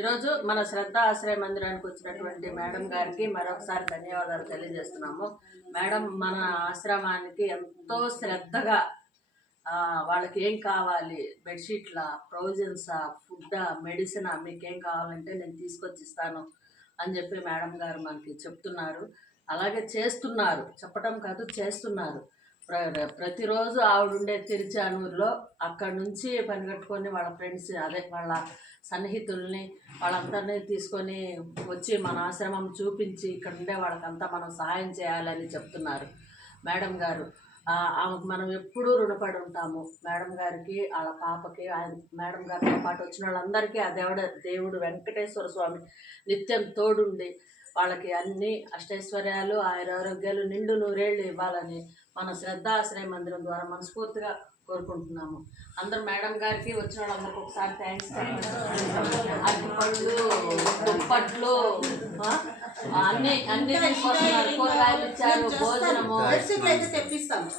ఈరోజు మన శ్రద్ధ ఆశ్రయ మందిరానికి వచ్చినటువంటి మేడం గారికి మరొకసారి ధన్యవాదాలు తెలియజేస్తున్నాము. మేడం మన ఆశ్రమానికి ఎంతో శ్రద్ధగా వాళ్ళకి ఏం కావాలి, బెడ్షీట్లా, ప్రొవిజన్సా, ఫుడ్డా, మెడిసినా, మీకేం కావాలంటే నేను తీసుకొచ్చి ఇస్తాను అని చెప్పి మేడం గారు మనకి చెప్తున్నారు. అలాగే చేస్తున్నారు, చెప్పడం కాదు చేస్తున్నారు. ప్రతిరోజు ఆవిడ ఉండే తిరుచానూరులో అక్కడి నుంచి పని కట్టుకొని వాళ్ళ ఫ్రెండ్స్, అదే వాళ్ళ సన్నిహితుల్ని వాళ్ళందరినీ తీసుకొని వచ్చి మన ఆశ్రమం చూపించి ఇక్కడ ఉండే వాళ్ళకంతా మనం సహాయం చేయాలని చెప్తున్నారు మేడం గారు. ఆమెకు మనం ఎప్పుడూ రుణపడి ఉంటాము. మేడం గారికి, వాళ్ళ పాపకి, మేడం గారితో పాటు వచ్చిన వాళ్ళందరికీ ఆ దేవుడు వెంకటేశ్వర స్వామి నిత్యం తోడుండి వాళ్ళకి అన్ని అష్టైశ్వర్యాలు, ఆరోగ్యాలు, నిండు నూరేళ్ళు ఇవ్వాలని మన శ్రద్ధ ఆశ్రయ మందిరం ద్వారా మనస్ఫూర్తిగా కోరుకుంటున్నాము. అందరూ మేడం గారికి వచ్చిన వాళ్ళందరికీ ఒకసారి థ్యాంక్స్. అరటిపళ్ళు, దుప్పట్లు అన్ని తీసుకొస్తున్నారు, కూరగాయలు ఇచ్చారు, భోజనము. బెడ్షీట్లు అయితే తెప్పిస్తాము,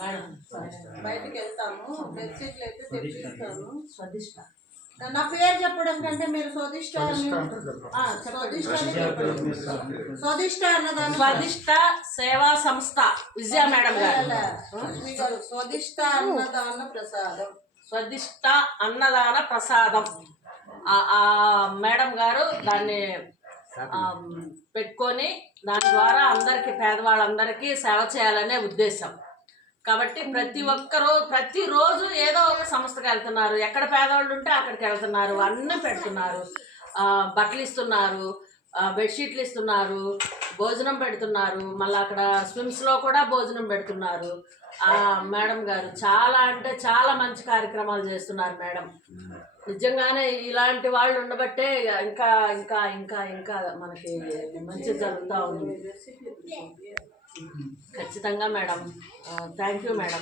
బయటకు వెళ్తాము, బెడ్షీట్లు అయితే తెప్పిస్తాము. స్వదిష్ట నా పేరు చెప్పడం కంటే మీరు స్వదిష్ట స్వదిష్ట సేవా సంస్థ విజయ మేడం గారు, స్వదిష్ట అన్నదాన ప్రసాదం, స్వదిష్ట అన్నదాన ప్రసాదం మేడం గారు దాన్ని పెట్టుకొని దాని ద్వారా అందరికీ, పేదవాళ్ళందరికీ సేవ చేయాలనే ఉద్దేశం. కాబట్టి ప్రతి ఒక్కరూ ప్రతిరోజు ఏదో ఒక సంస్థకి వెళ్తున్నారు, ఎక్కడ పేదవాళ్ళు ఉంటే అక్కడికి వెళ్తున్నారు, అన్నం పెడుతున్నారు, బట్టలు ఇస్తున్నారు, బెడ్షీట్లు ఇస్తున్నారు, భోజనం పెడుతున్నారు, మళ్ళీ అక్కడ స్విమ్స్లో కూడా భోజనం పెడుతున్నారు. మేడం గారు చాలా అంటే చాలా మంచి కార్యక్రమాలు చేస్తున్నారు మేడం. నిజంగానే ఇలాంటి వాళ్ళు ఉండబట్టే ఇంకా ఇంకా ఇంకా ఇంకా మనకి మంచి జరుగుతూ ఉంది. ఖచ్చితంగా మేడం, థ్యాంక్ యూ మేడం.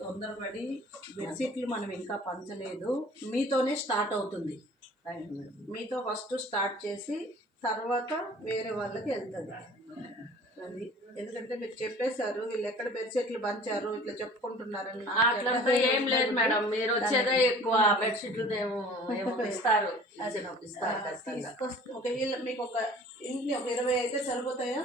తొందరపడి బెడ్షీట్లు మనం ఇంకా పంచలేదు, మీతోనే స్టార్ట్ అవుతుంది. మీతో ఫస్ట్ స్టార్ట్ చేసి తర్వాత వేరే వాళ్ళకి వెళ్తుంది అది. ఎందుకంటే మీరు చెప్పేశారు వీళ్ళు ఎక్కడ బెడ్షీట్లు పంచారు ఇట్లా చెప్పుకుంటున్నారని. అట్లంతా ఏం లేదు మేడం, మీరు వచ్చేదే ఎక్కువ, బెడ్షీట్లు ఇస్తారు. మీకు ఒక ఇంట్లో ఒక 20 అయితే సరిపోతాయా?